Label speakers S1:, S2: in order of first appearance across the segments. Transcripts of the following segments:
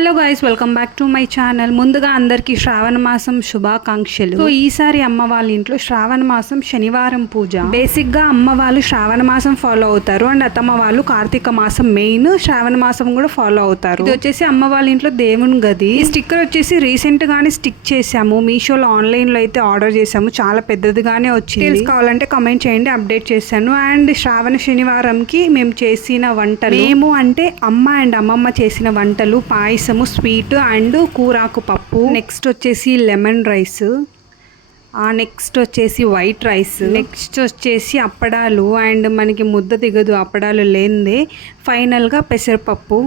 S1: Hello guys welcome back to my channel ముందుగా అందరికీ శ్రావణ మాసం శుభాకాంక్షలు. సో ఈసారి అమ్మ వాళ్ళ ఇంట్లో శ్రావణ మాసం శనివారం పూజ. బేసిక్గా అమ్మ వాళ్ళు శ్రావణ మాసం ఫాలో అవుతారు. అండ్ అత్తమ్మ వాళ్ళు కార్తీక మాసం మెయిన్ శ్రావణ మాసం కూడా ఫాలో అవుతారు. ఇది వచ్చేసి అమ్మ వాళ్ళ ఇంట్లో దేవుని గది. ఈ స్టిక్కర్ వచ్చేసి రీసెంట్ గానే స్టిక్ చేసాము మీషోలో ఆన్లైన్లో అయితే ఆర్డర్ చేసాము చాలా పెద్దదిగానే వచ్చింది. కావాలంటే కమెంట్ చేయండి అప్డేట్ చేశాను. అండ్ శ్రావణ శనివారంకి మేము చేసిన వంటలు. మేము అంటే అమ్మ అండ్ అమ్మమ్మ చేసిన వంటలు పాయసం పాయసము స్వీట్ అండ్ కూరాకు పప్పు. నెక్స్ట్ వచ్చేసి లెమన్ రైస్. నెక్స్ట్ వచ్చేసి వైట్ రైస్. నెక్స్ట్ వచ్చేసి అప్పడాలు అండ్ మనకి ముద్ద దిగదు అప్పడాలు లేనిదే ఫైనల్గా పెసరపప్పు.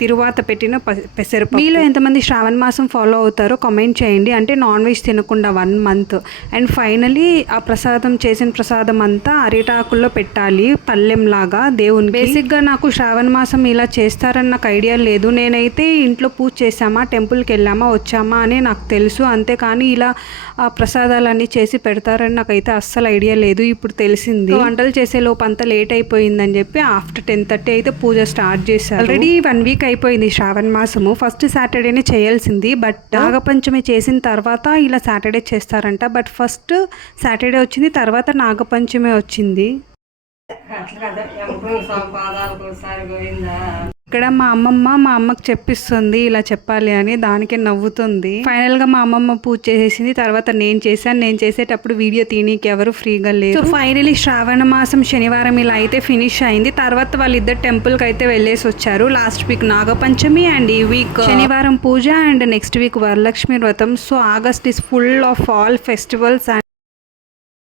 S1: తిరువాత పెట్టిన పెసరపప్పు. మీలో ఎంతమంది శ్రావణ మాసం ఫాలో అవుతారో కామెంట్ చేయండి. అంటే నాన్ వెజ్ తినకుండా వన్ మంత్. అండ్ ఫైనలీ ఆ ప్రసాదం చేసిన ప్రసాదం అంతా అరిటాకుల్లో పెట్టాలి. పల్లెంలాగా దేవునికి. బేసిక్గా నాకు శ్రావణ మాసం ఇలా చేస్తారని నాకు ఐడియా లేదు. నేనైతే ఇంట్లో పూజ చేసామా టెంపుల్కి వెళ్ళామా వచ్చామా అని నాకు తెలుసు. అంతేకాని ఇలా ఆ ప్రసాదాలన్నీ చేసి పెడతారని నాకైతే అస్సలు ఐడియా లేదు. ఇప్పుడు తెలిసింది. వంటలు చేసే లోపు అంతా లేట్ అయిపోయిందని చెప్పి ఆఫ్టర్ టెన్ థర్టీ అయితే పూజ స్టార్ట్ చేశారు. ఆల్రెడీ వన్ వీక్ అయిపోయింది. శ్రావణ మాసము. ఫస్ట్ సాటర్డేనే చేయాల్సింది. బట్ నాగపంచమి చేసిన తర్వాత ఇలా సాటర్డే చేస్తారంట. బట్ ఫస్ట్ సాటర్డే వచ్చింది. తర్వాత నాగపంచమి వచ్చింది. ఇక్కడ మా అమ్మమ్మ మా అమ్మకి చెప్పిస్తుంది ఇలా చెప్పాలి అని దానికి నవ్వుతుంది. ఫైనల్గా మా అమ్మమ్మ పూజ చేసేసింది తర్వాత నేను చేశాను. నేను చేసేటప్పుడు వీడియో తీయనీకి ఎవరు ఫ్రీగా లేరు. సో ఫైనలీ శ్రావణ మాసం శనివారం ఇలా అయితే ఫినిష్ అయింది. తర్వాత వాళ్ళిద్దరు టెంపుల్కి అయితే వెళ్ళేసి వచ్చారు. లాస్ట్ వీక్ నాగపంచమి అండ్ ఈ వీక్ శనివారం పూజ and next week Varalakshmi Vratam. So August is full of all festivals and